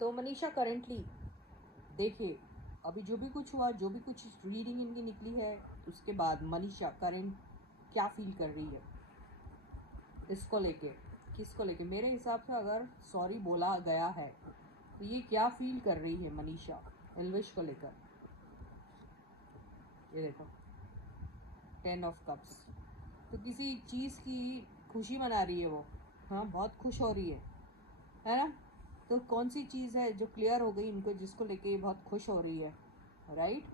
तो मनीषा करेंटली देखिए, अभी जो भी कुछ हुआ, जो भी कुछ रीडिंग इनकी निकली है, उसके बाद मनीषा करेंट क्या फील कर रही है इसको लेके, किसको लेके, मेरे हिसाब से अगर सॉरी बोला गया है तो ये क्या फील कर रही है मनीषा एल्विश को लेकर। ये देखो 10 ऑफ कप्स, तो किसी चीज़ की खुशी मना रही है वो। हाँ, बहुत खुश हो रही है ना। तो कौन सी चीज़ है जो क्लियर हो गई इनको, जिसको लेके ये बहुत खुश हो रही है, राइट।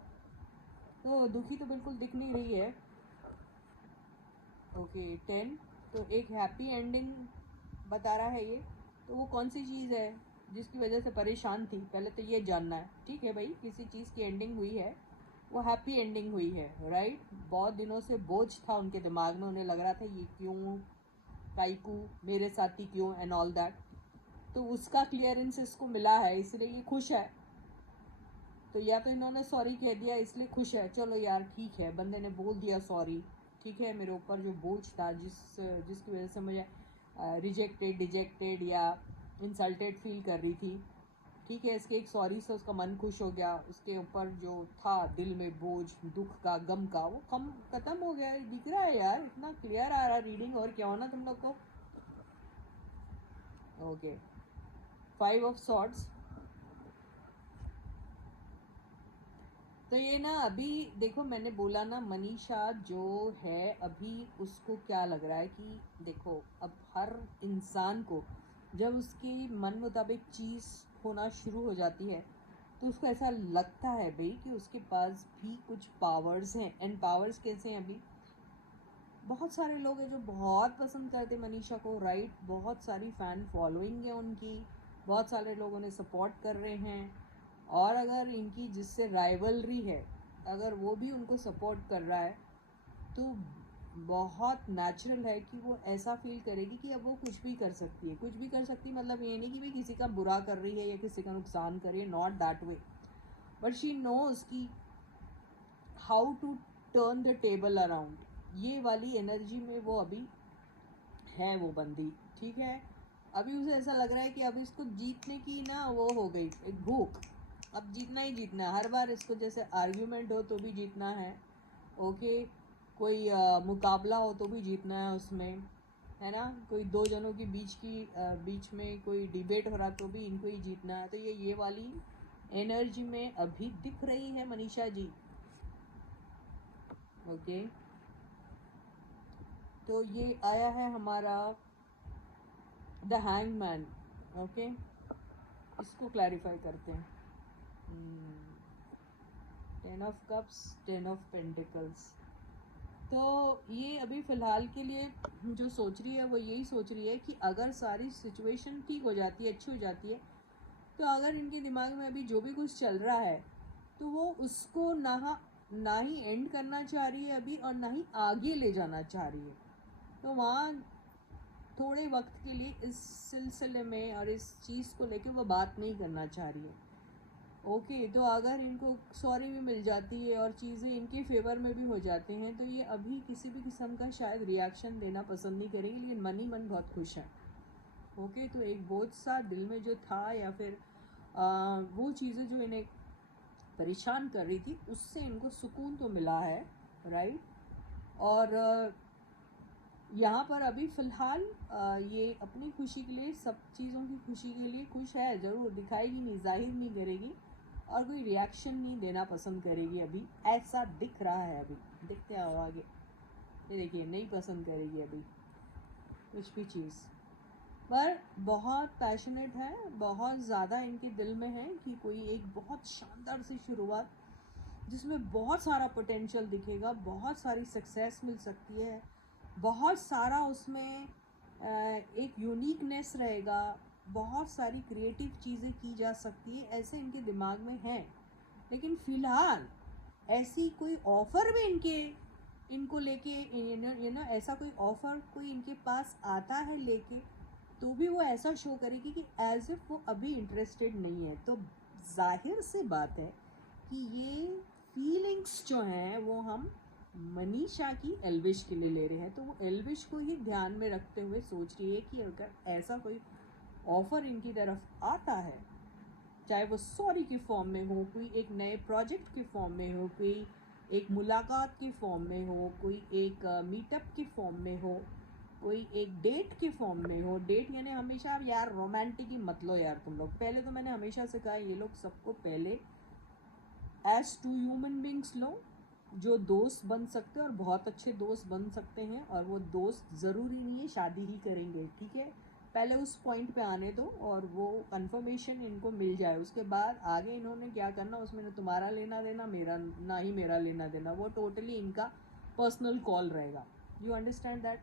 तो दुखी तो बिल्कुल दिख नहीं रही है। ओके 10, तो एक हैप्पी एंडिंग बता रहा है ये। तो वो कौन सी चीज़ है जिसकी वजह से परेशान थी, पहले तो ये जानना है। ठीक है भाई, किसी चीज़ की एंडिंग हुई है, वो हैप्पी एंडिंग हुई है, राइट। बहुत दिनों से बोझ था उनके दिमाग में, उन्हें लग रहा था ये क्यों, काइकू मेरे साथ ही क्यों, एंड ऑल दैट। तो उसका क्लियरेंस इसको मिला है, इसलिए ये खुश है। तो या तो इन्होंने सॉरी कह दिया इसलिए खुश है, चलो यार ठीक है, बंदे ने बोल दिया सॉरी, ठीक है, मेरे ऊपर जो बोझ था, जिसकी वजह से मुझे रिजेक्टेड, डिजेक्टेड या इंसल्टेड फील कर रही थी, ठीक है, इसके एक सॉरी से उसका मन खुश हो गया, उसके ऊपर जो था दिल में बोझ, दुख का, गम का, वो कम खत्म हो गया। दिख रहा है यार, इतना क्लियर आ रहा रीडिंग, और क्या होना तुम लोग को। ओके 5 ऑफ सॉर्ड्स, तो ये ना अभी देखो, मैंने बोला ना मनीषा जो है अभी उसको क्या लग रहा है कि देखो, अब हर इंसान को जब उसकी मन मुताबिक चीज़ होना शुरू हो जाती है तो उसको ऐसा लगता है भाई कि उसके पास भी कुछ पावर्स हैं। एंड पावर्स कैसे हैं, अभी बहुत सारे लोग हैं जो बहुत पसंद करते मनीषा को, राइट। बहुत सारी फ़ैन फॉलोइंग है उनकी, बहुत सारे लोग उन्हें सपोर्ट कर रहे हैं। और अगर इनकी जिससे राइवलरी है, अगर वो भी उनको सपोर्ट कर रहा है तो बहुत नेचुरल है कि वो ऐसा फील करेगी कि अब वो कुछ भी कर सकती है। कुछ भी कर सकती है मतलब ये नहीं कि भाई किसी का बुरा कर रही है या किसी का नुकसान कर रही है, not that way, but she knows कि how to turn the table around. ये वाली एनर्जी में वो अभी है, वो बंदी, ठीक है। अभी उसे ऐसा लग रहा है कि अब इसको जीतने की ना वो हो गई एक भूख, अब जीतना ही जीतना है। हर बार इसको जैसे आर्ग्यूमेंट हो तो भी जीतना है, ओके, कोई मुकाबला हो तो भी जीतना है उसमें, है ना। कोई दो जनों के बीच में कोई डिबेट हो रहा तो भी इनको ही जीतना है। तो ये वाली एनर्जी में अभी दिख रही है मनीषा जी, ओके। तो ये आया है हमारा द हैंगमैन, ओके। इसको क्लैरिफाई करते हैं। 10 ऑफ कप्स, 10 ऑफ पेंटिकल्स, तो ये अभी फ़िलहाल के लिए जो सोच रही है वो यही सोच रही है कि अगर सारी सिचुएशन ठीक हो जाती है, अच्छी हो जाती है, तो अगर इनके दिमाग में अभी जो भी कुछ चल रहा है तो वो उसको ना ही एंड करना चाह रही है अभी, और ना ही आगे ले जाना चाह रही है। तो वहाँ थोड़े वक्त के लिए इस सिलसिले में और इस चीज़ को लेके वो बात नहीं करना चाह रही है, ओके। तो अगर इनको सॉरी भी मिल जाती है और चीज़ें इनके फेवर में भी हो जाती हैं तो ये अभी किसी भी किस्म का शायद रिएक्शन देना पसंद नहीं करेंगे, लेकिन मन ही मन बहुत खुश है, ओके। तो एक बोझ सा दिल में जो था, या फिर वो चीज़ें जो इन्हें परेशान कर रही थी, उससे इनको सुकून तो मिला है, राइट। और यहाँ पर अभी फ़िलहाल ये अपनी खुशी के लिए, सब चीज़ों की खुशी के लिए खुश है, ज़रूर दिखाएगी नहीं, जाहिर नहीं करेगी, और कोई रिएक्शन नहीं देना पसंद करेगी अभी, ऐसा दिख रहा है अभी। देखते हैं आगे, ये देखिए नहीं पसंद करेगी अभी कुछ भी चीज़, पर बहुत पैशनेट है, बहुत ज़्यादा इनके दिल में है कि कोई एक बहुत शानदार सी शुरुआत जिसमें बहुत सारा पोटेंशियल दिखेगा, बहुत सारी सक्सेस मिल सकती है, बहुत सारा उसमें एक यूनिकनेस रहेगा, बहुत सारी क्रिएटिव चीज़ें की जा सकती है, ऐसे इनके दिमाग में है। लेकिन फ़िलहाल ऐसी कोई ऑफ़र भी इनको लेके ऐसा कोई ऑफ़र कोई इनके पास आता है लेके, तो भी वो ऐसा शो करेगी कि एज़ इफ़ वो अभी इंटरेस्टेड नहीं है। तो जाहिर सी बात है कि ये फीलिंग्स जो हैं वो हम मनीषा की एल्विश के लिए ले रहे हैं, तो वो एल्विश को ही ध्यान में रखते हुए सोच रही है कि अगर ऐसा कोई ऑफ़र इनकी तरफ आता है चाहे वो सॉरी के फॉर्म में हो, कोई एक नए प्रोजेक्ट के फॉर्म में हो, कोई एक मुलाकात के फॉर्म में हो, कोई एक मीटअप के फॉर्म में हो, कोई एक डेट के फॉर्म में हो। डेट यानी हमेशा यार रोमांटिक ही मत लो यार तुम लोग। पहले तो मैंने हमेशा से कहा ये लोग सबको पहले एज टू ह्यूमन बींग्स लो, जो दोस्त बन सकते हैं और बहुत अच्छे दोस्त बन सकते हैं, और वो दोस्त ज़रूरी नहीं है शादी ही करेंगे, ठीक है। पहले उस पॉइंट पे आने दो और वो कंफर्मेशन इनको मिल जाए, उसके बाद आगे इन्होंने क्या करना उसमें ना तुम्हारा लेना देना, मेरा ना ही मेरा लेना देना, वो टोटली इनका पर्सनल कॉल रहेगा। You understand that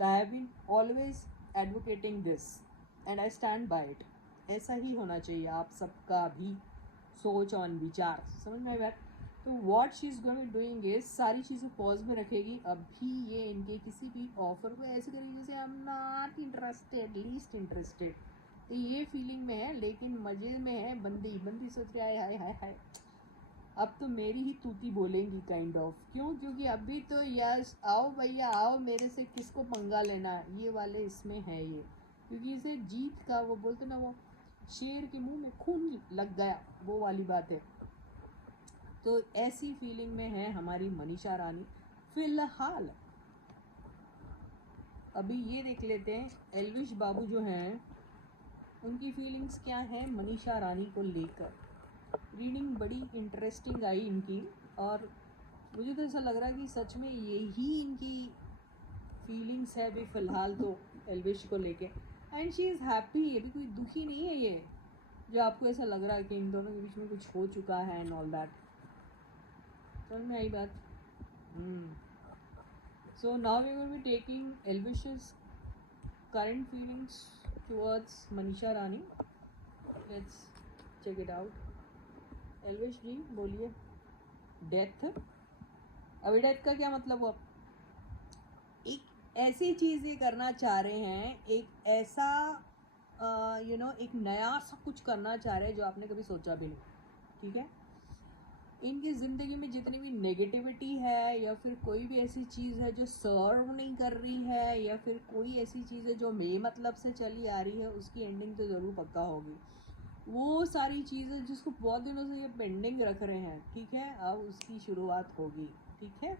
I have been always advocating this and I stand by it. ऐसा ही होना चाहिए आप सबका भी सोच और विचार, समझ में आया। तो what she is going doing is सारी चीज़ें पॉज में रखेगी। अभी ये इनके किसी भी ऑफर को ऐसे करेगी जैसे I am not interested, least interested, तो ये फीलिंग में है, लेकिन मज़े में है। बंदी बंदी सोच रही है हाय हाय हाय अब तो मेरी ही तूती बोलेंगी काइंड ऑफ। क्यों? क्योंकि अभी तो यस आओ भैया आओ, मेरे से किसको पंगा लेना, ये वाले इसमें है ये। क्योंकि इसे जीत का वो बोलते ना, वो शेर के मुंह में खून लग गया, वो वाली बात है। तो ऐसी फीलिंग में है हमारी मनीषा रानी फिलहाल। अभी ये देख लेते हैं एल्विश बाबू जो हैं उनकी फीलिंग्स क्या है मनीषा रानी को लेकर। रीडिंग बड़ी इंटरेस्टिंग आई इनकी, और मुझे तो ऐसा लग रहा है कि सच में यही इनकी फीलिंग्स है अभी फ़िलहाल तो एल्विश को लेके। एंड शी इज़ हैप्पी, अभी कोई दुखी नहीं है ये, जो आपको ऐसा लग रहा है कि इन दोनों के बीच में कुछ हो चुका है एंड ऑल दैट। समझ में आई बात? So now we will be taking Elvish's current feelings towards Manisha Rani. Let's check it out. Elvish जी बोलिए। डेथ, अभी डेथ का क्या मतलब हुआ? एक ऐसी चीज़ ये करना चाह रहे हैं, एक ऐसा एक नया सा कुछ करना चाह रहे हैं जो आपने कभी सोचा भी नहीं, ठीक है। इनकी ज़िंदगी में जितनी भी नेगेटिविटी है या फिर कोई भी ऐसी चीज़ है जो सर्व नहीं कर रही है, या फिर कोई ऐसी चीज़ है जो बेमतलब से चली आ रही है, उसकी एंडिंग तो ज़रूर पक्का होगी। वो सारी चीज़ें जिसको बहुत दिनों से ये पेंडिंग रख रहे हैं, ठीक है, अब उसकी शुरुआत होगी, ठीक है।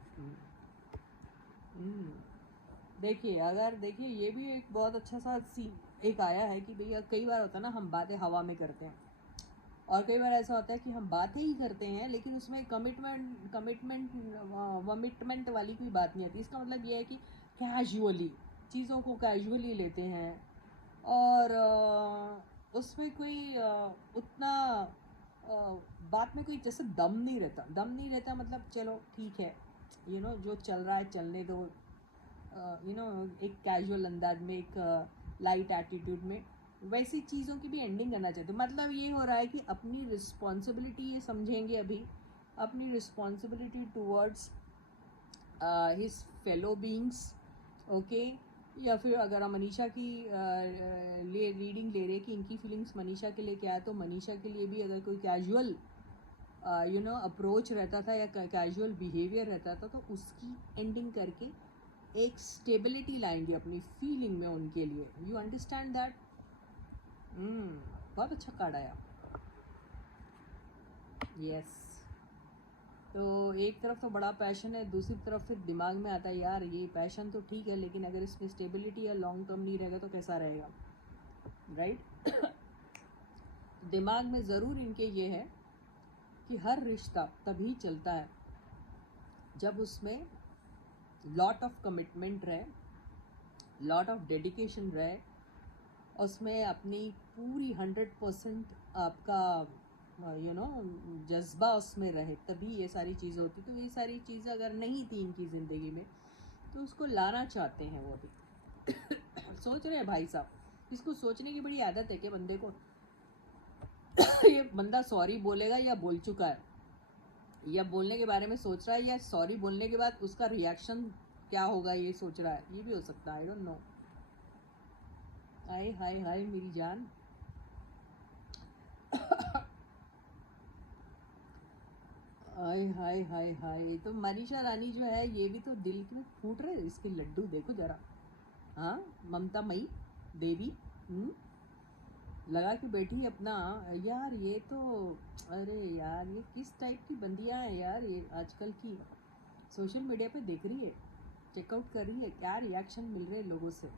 देखिए अगर देखिए ये भी एक बहुत अच्छा सा सीन एक आया है कि भैया कई बार होता है ना हम बातें हवा में करते हैं, और कई बार ऐसा होता है कि हम बातें ही करते हैं लेकिन उसमें कमिटमेंट वाली कोई बात नहीं आती। इसका मतलब ये है कि कैजुअली चीज़ों को कैजुअली लेते हैं, और उसमें कोई उतना बात में कोई जैसे दम नहीं रहता। मतलब चलो ठीक है, जो चल रहा है चलने दो, एक कैजुअल अंदाज में, एक लाइट एटीट्यूड में, वैसी चीज़ों की भी एंडिंग करना चाहते। मतलब ये हो रहा है कि अपनी रिस्पॉन्सिबिलिटी ये समझेंगे अभी, अपनी responsibility towards his fellow beings, okay. या फिर अगर हम मनीषा की लिए रीडिंग ले रहे कि इनकी फीलिंग्स मनीषा के लिए क्या है, तो मनीषा के लिए भी अगर कोई कैजुअल अप्रोच रहता था या कैजुअल बिहेवियर रहता था, तो उसकी एंडिंग करके एक स्टेबिलिटी लाएंगे अपनी फीलिंग में उनके लिए। You understand that? बहुत अच्छा कार्ड आया, यस। तो एक तरफ तो बड़ा पैशन है, दूसरी तरफ फिर दिमाग में आता है यार ये पैशन तो ठीक है, लेकिन अगर इसमें स्टेबिलिटी या लॉन्ग टर्म नहीं रहेगा तो कैसा रहेगा, राइट। दिमाग में ज़रूर इनके ये है कि हर रिश्ता तभी चलता है जब उसमें लॉट ऑफ कमिटमेंट रहे, लॉट ऑफ डेडिकेशन रहे, उसमें अपनी पूरी 100% आपका जज्बा उसमें रहे, तभी ये सारी चीज़ें होती। तो ये सारी चीज़ें अगर नहीं थी इनकी ज़िंदगी में तो उसको लाना चाहते हैं वो भी। सोच रहे हैं भाई साहब, इसको सोचने की बड़ी आदत है कि बंदे को ये बंदा सॉरी बोलेगा या बोल चुका है, या बोलने के बारे में सोच रहा है, या सॉरी बोलने के बाद उसका रिएक्शन क्या होगा ये सोच रहा है, ये भी हो सकता है, आई डोंट नो। हाय हाय हाय मेरी जान। हाय हाय हाय हाय। तो मनीषा रानी जो है ये भी तो दिल में फूट रहे इसके लड्डू, देखो जरा। हाँ, ममता मई देवी। लगा के बैठी अपना। यार ये तो, अरे यार ये किस टाइप की बंदियां हैं यार, ये आजकल की सोशल मीडिया पे देख रही है, चेकआउट कर रही है, क्या रिएक्शन मिल रहे हैं लोगों से।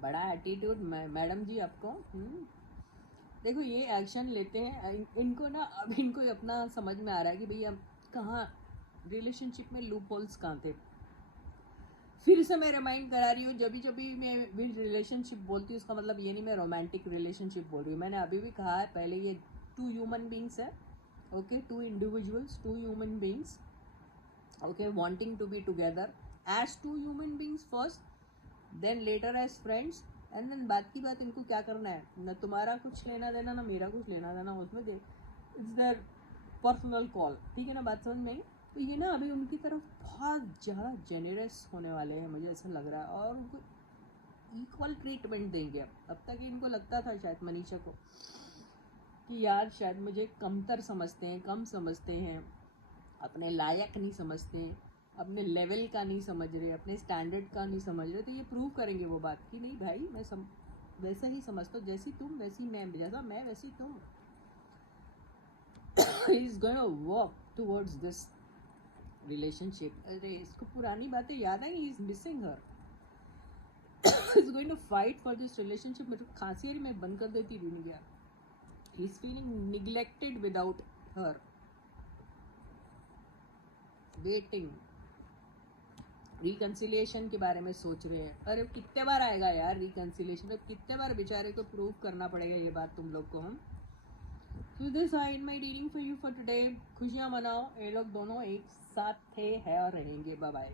बड़ा एटीट्यूड मैडम जी आपको। देखो ये एक्शन लेते हैं इनको ना, अब इनको अपना समझ में आ रहा है कि भैया कहाँ रिलेशनशिप में लूप होल्स कहाँ थे। फिर से मैं रिमाइंड करा रही हूँ, जब भी मैं भी रिलेशनशिप बोलती हूँ उसका मतलब ये नहीं मैं रोमांटिक रिलेशनशिप बोल रही हूँ। मैंने अभी भी कहा है पहले, ये 2 ह्यूमन बींग्स है, okay, 2 individuals, 2 human beings, okay, wanting to be together as 2 human beings first, then later as friends, and then बात की बात इनको क्या करना है, ना तुम्हारा कुछ लेना देना ना मेरा कुछ लेना देना उसमें, दे इट्स देयर पर्सनल कॉल, ठीक है ना, बात समझ में आई। तो ये ना अभी उनकी तरफ बहुत ज़्यादा जेनरस होने वाले हैं, मुझे ऐसा लग रहा है, और उनको इक्वल ट्रीटमेंट देंगे। अब तक इनको लगता था शायद मनीषा को कि यार शायद मुझे कमतर समझते हैं, कम समझते हैं, अपने लायक नहीं समझते हैं, अपने लेवल का नहीं समझ रहे, अपने स्टैंडर्ड का नहीं समझ रहे। तो ये प्रूव करेंगे वो बात कि नहीं भाई मैं वैसा ही समझता हूँ, जैसी तुम वैसी मैं, जैसा मैं वैसी तुम। He is going to work towards this relationship. अरे इसको पुरानी बातें याद आई, he is missing her, is going to fight for this relationship. मेरे को खांसी आ रही, मैं बंद कर देती भी नहीं गया। He is feeling neglected without her, waiting, reconciliation के बारे में सोच रहे हैं। अरे कितने बार आएगा यार रिकन्सिलिएशन, अब कितने बार बेचारे को प्रूव करना पड़ेगा ये बात तुम लोग को हम। So this I in my reading for you for today। खुशियाँ मनाओ, ये लोग दोनों एक साथ थे, है और रहेंगे। Bye bye.